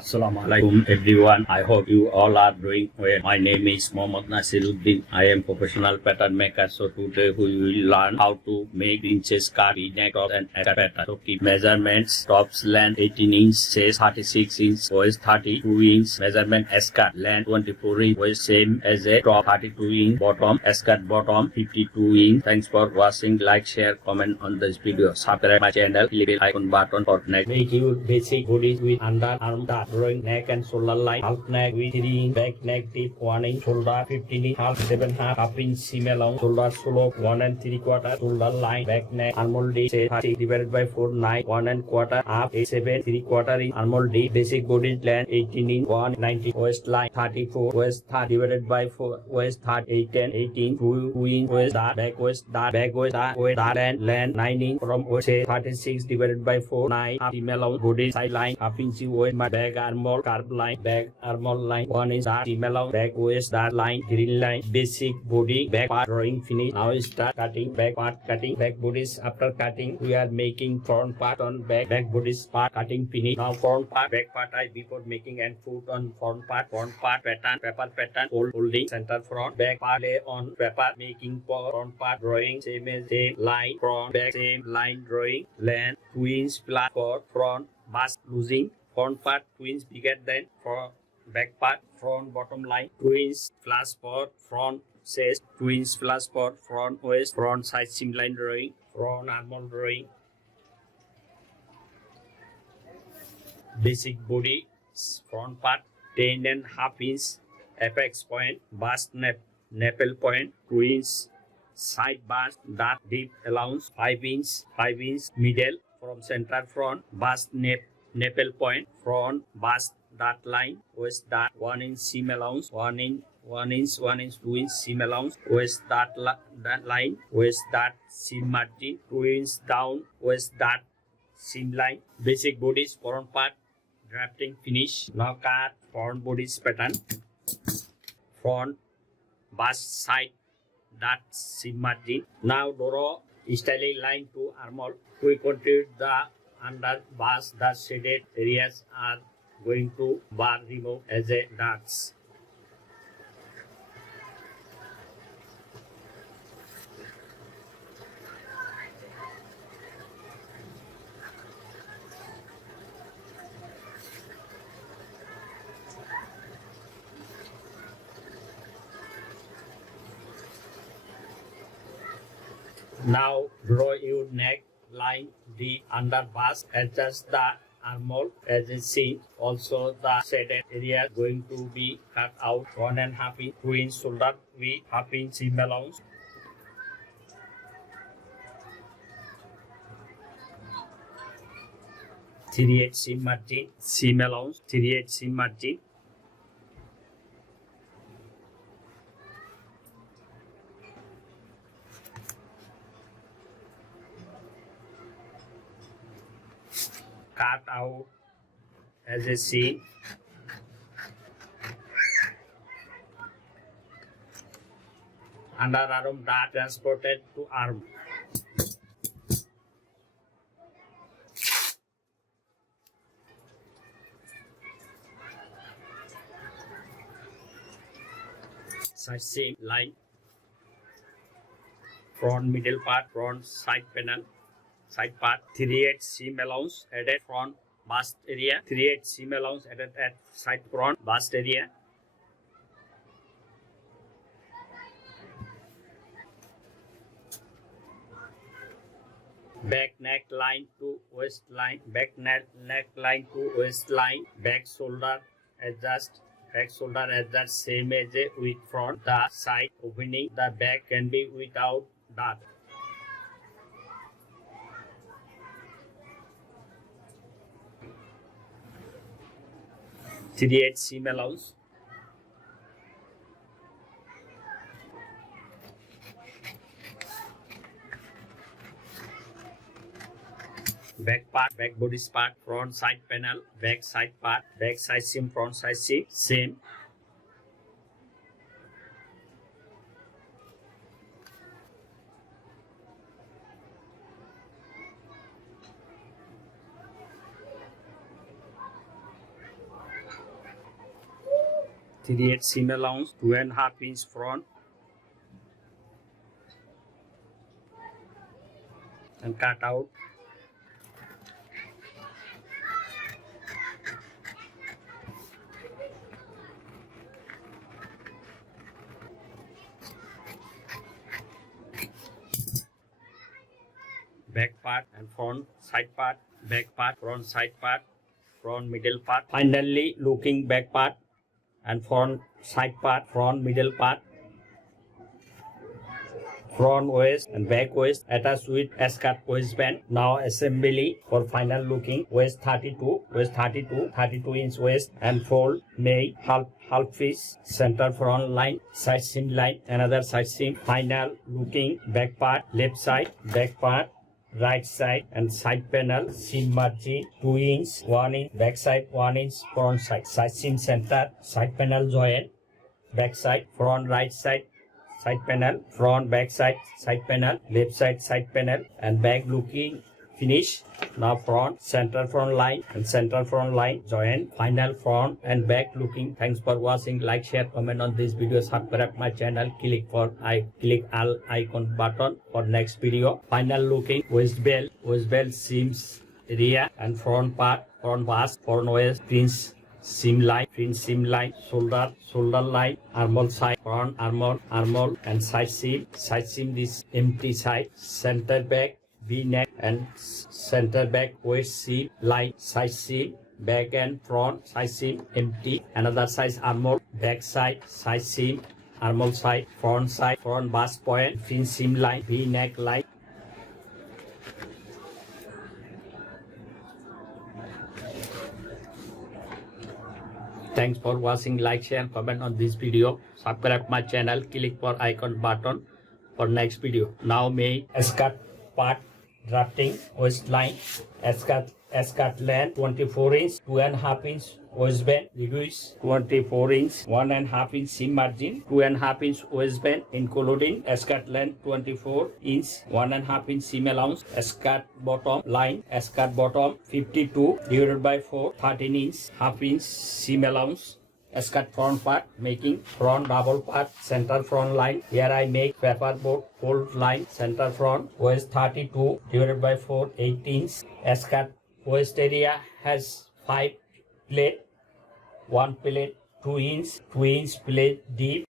Assalamu Alaikum everyone. I hope you all are doing well. My name is Nasir Uddin. I am professional pattern maker. So today we will learn how to make princess cut V-neck and pattern. So keep measurements: tops length 18 inch, chest 36 inch, waist 32 inch. Measurement skirt length 24 inch, waist same as a top 32 inch. Bottom skirt bottom 52 inch. Thanks for watching. Like, share, comment on this video. Subscribe my channel. Click the icon button for next. Make your basic body with underarm dart. Drawing neck and shoulder line. Half neck with 3 inch. Back neck deep 1 inch. Shoulder 15 inch. Half 7 half inch seam along. Shoulder slope 1 3/4. Shoulder line. Back neck armhole deep 30 divided by 4 9. 1 1/4. Half 7 3/4 inch. Armhole deep. Basic body length 18 inch. 190. Waist line 34. Waist 30 divided by 4. Waist 38 10 18. 2 inch. Waist dart. Back waist dart. Back waist dart. Waist dart length 9 inch. From waist 36 divided by 4 9. Half seam along. Body side line. Half inch waist. Back armhole curve line. Back armhole line 1 inch. Dart seam along. Back waist dart line. Green line. Basic body. Back part drawing finish. Now start cutting. Back part cutting. Back bodies after cutting. We are making front part on back. Back bodies part cutting finish. Now front part. Back part I before making and put on front part. Front part pattern. Paper pattern. Holding center front. Back part lay on paper. Making front part drawing. Same as same line. Front back same line drawing. Length 2 inch plus for front. Bust losing. Front part 2 inch bigger than for back part. Front bottom line 2 inch plus for front chest. 2 inch plus for front waist. Front side seam line drawing. Front armhole drawing. Basic body front part 10.5 inch apex point. Bust nipple point 2 inch. Side bust dart deep allowance 5 inch middle from center front. Bust nipple point front bust dart line. Waist dart 1 inch seam allowance 1 inch 2 inch seam allowance. Waist dart line. Waist dart seam margin 2 inch down. Waist dart seam line. Basic bodies front part drafting finish. Now cut front bodies pattern. Front bust side dart seam margin. Now draw styling line to armhole. We continue the under bust. The shaded areas are going to bar remove as a darts. Now draw your neck line the under bust. Adjust the armhole as is seen. Also the shaded area going to be cut out. 1 1/2 inch 2 inch shoulder with 1/2 inch seam allowance. Three-eighth seam margin. Seam allowance 3/8 seam margin. Cut out as a seam. Underarm dart transported to arm. Side seam line. Front middle part, front side panel. Side part 3/8 seam allowance added front bust area. 3/8 seam allowance added at side front bust area. Back neck line to waist line. Back neck line to waist line. Back shoulder adjust. Back shoulder adjust same as with front. The side opening. The back can be without dart. 3/8 seam allowance. Back part, back bodies part, front side panel, back side part, back side seam, front side seam, same. 3/8 seam allowance, 2.5 inch front and cut out. Back part and front side part, back part, front side part, front middle part. Finally, looking back part and front side part, front middle part, front waist and back waist attached with S-cut waistband. Now assembly for final looking. Waist 32, 32 inch waist and fold made half piece, center front line, side seam line, another side seam. Final looking back part, left side, back part, right side and side panel, seam margin 2 inch, 1 inch, back side 1 inch, front side seam center, side panel joint, back side, front right side, side panel, front back side panel, left side panel and back looking finish. Now front, center front line and center front line joint, final front and back looking. Thanks for watching. Like, share, comment on this video, subscribe my channel, click all icon button for next video. Final looking waist belt seams area and front part, front bust, front waist, pinch seam line, shoulder line, armhole side, front armhole and side seam this empty side, center back V-neck and center back waist seam line, side seam, back and front side seam empty, another side armhole, back side seam, armhole side, front bust point, fin seam line, V-neck line. Thanks for watching. Like, share, comment on this video, subscribe my channel, click for icon button for next video. Now make S-cut part drafting. Waistline S-cut length 24 inch, 2.5 inch waistband, reduce 24 inch, 1.5 inch seam margin, 2.5 inch waistband including S-cut length 24 inch, 1.5 inch seam allowance. S-cut bottom line, S-cut bottom 52 divided by 4, 13 inch, half inch seam allowance. S-cut front part, making front double part, center front line. Here I make paperboard fold line, center front, waist 32 divided by 4, 8 inch. S-cut waist area has 5 plate, 1 plate 2 inch plate deep.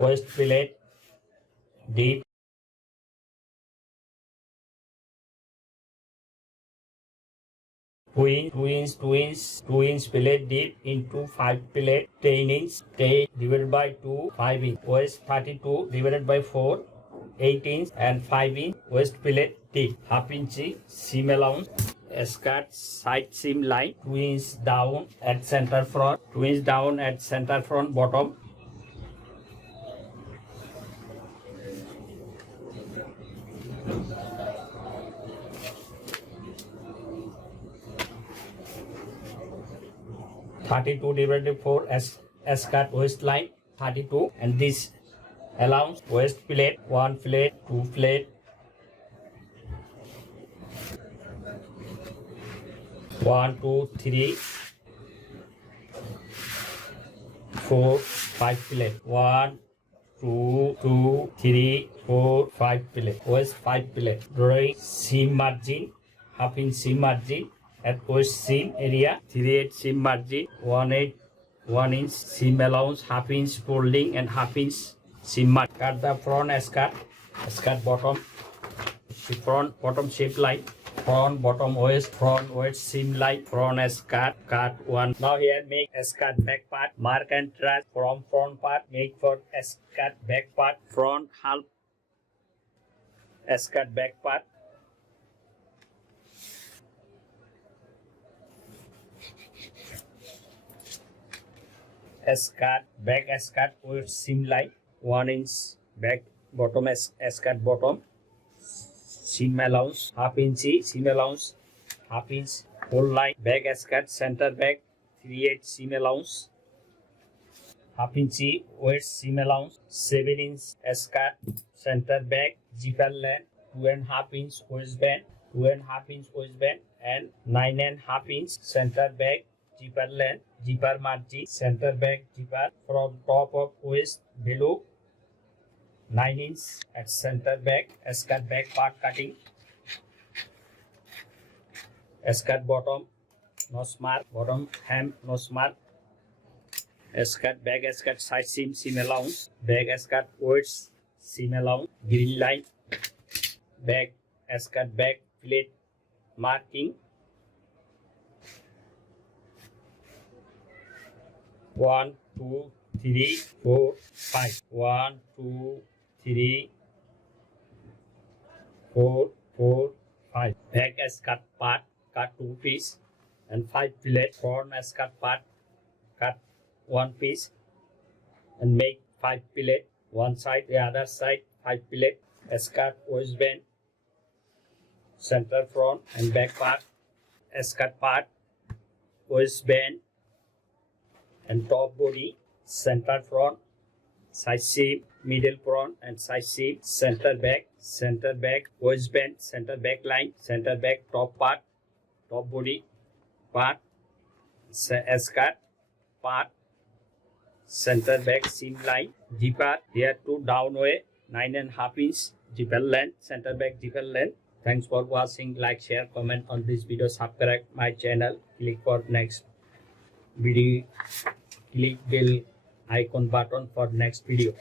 Waist plate deep. 2 inch plate deep into 5 plate, 10 inch, 10 divided by 2, 5 inch. Waist 32 divided by 4, 8 inch and 5 inch waist plate deep. Half inch seam allowance. S-cut side seam line, 2 inch down at center front, 2 inch down at center front bottom. (32 divided by 4) S-cut waistline 32 and this allowance waist plate 1 plate, 2 plate, 1, 2, 3, 4, 5 plate, 1, 2, 3, 4, 5 plate, waist 5 plate. Drawing seam margin, half inch seam margin at waist seam area, 3/8 seam margin, 1 inch seam allowance, half inch folding and half inch seam margin. Cut the front S-cut bottom, front bottom shape line, front bottom waist seam line, front S-cut, cut 1. Now here make S-cut back part, mark and trace from front part, make for S-cut back part, front half S-cut back part. S-cut, back S-cut with seam line, 1 inch back bottom S-cut bottom, seam allowance, half inch seam allowance, half inch whole line, back S-cut, center back, 3/8 seam allowance, half inch waist seam allowance, 7 inch S-cut, center back, zipper length, 2.5 inch waistband, 2.5 inch waistband and 9.5 inch center back zipper length, zipper margin, center back zipper from top of waist below 9 inch at center back, skirt back part cutting, skirt bottom no smart, bottom hem no smart, skirt back skirt side seam allowance, back skirt waist seam allowance, green line, back skirt back plate marking, 1 2 3 4 5, 1 2 3 4 4 5, back skirt part cut 2 piece and 5 fillet, front skirt part cut 1 piece and make 5 fillet, one side the other side 5 fillet, skirt waistband, center front and back part, skirt part, waistband and top body, center front, side seam, middle front and side seam, center back, waistband, center back line, center back top part, top body part, skirt part, center back seam line, zipper here to down way 9.5 inch zipper length, center back zipper length. Thanks for watching. Like, share, comment on this video, subscribe my channel, click for next video, click bell icon button for next video.